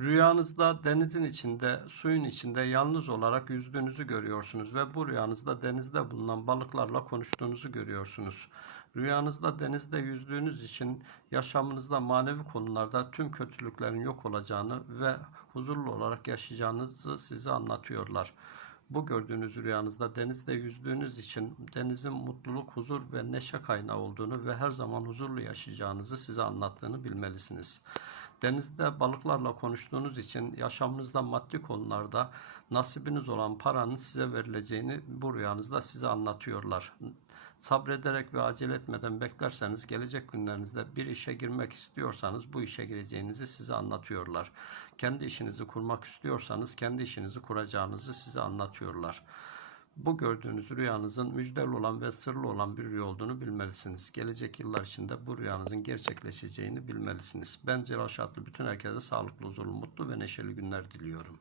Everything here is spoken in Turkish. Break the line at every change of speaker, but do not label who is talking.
Rüyanızda denizin içinde, suyun içinde yalnız olarak yüzdüğünüzü görüyorsunuz ve bu rüyanızda denizde bulunan balıklarla konuştuğunuzu görüyorsunuz. Rüyanızda denizde yüzdüğünüz için yaşamınızda manevi konularda tüm kötülüklerin yok olacağını ve huzurlu olarak yaşayacağınızı size anlatıyorlar. Bu gördüğünüz rüyanızda denizde yüzdüğünüz için denizin mutluluk, huzur ve neşe kaynağı olduğunu ve her zaman huzurlu yaşayacağınızı size anlattığını bilmelisiniz. Denizde balıklarla konuştuğunuz için yaşamınızda maddi konularda nasibiniz olan paranın size verileceğini bu rüyanızda size anlatıyorlar. Sabrederek ve acele etmeden beklerseniz gelecek günlerinizde bir işe girmek istiyorsanız bu işe gireceğinizi size anlatıyorlar. Kendi işinizi kurmak istiyorsanız kendi işinizi kuracağınızı size anlatıyorlar. Bu gördüğünüz rüyanızın müjdeli olan ve sırlı olan bir rüya olduğunu bilmelisiniz. Gelecek yıllar içinde bu rüyanızın gerçekleşeceğini bilmelisiniz. Ben Celal Şatlı bütün herkese sağlıklı, huzurlu, mutlu ve neşeli günler diliyorum.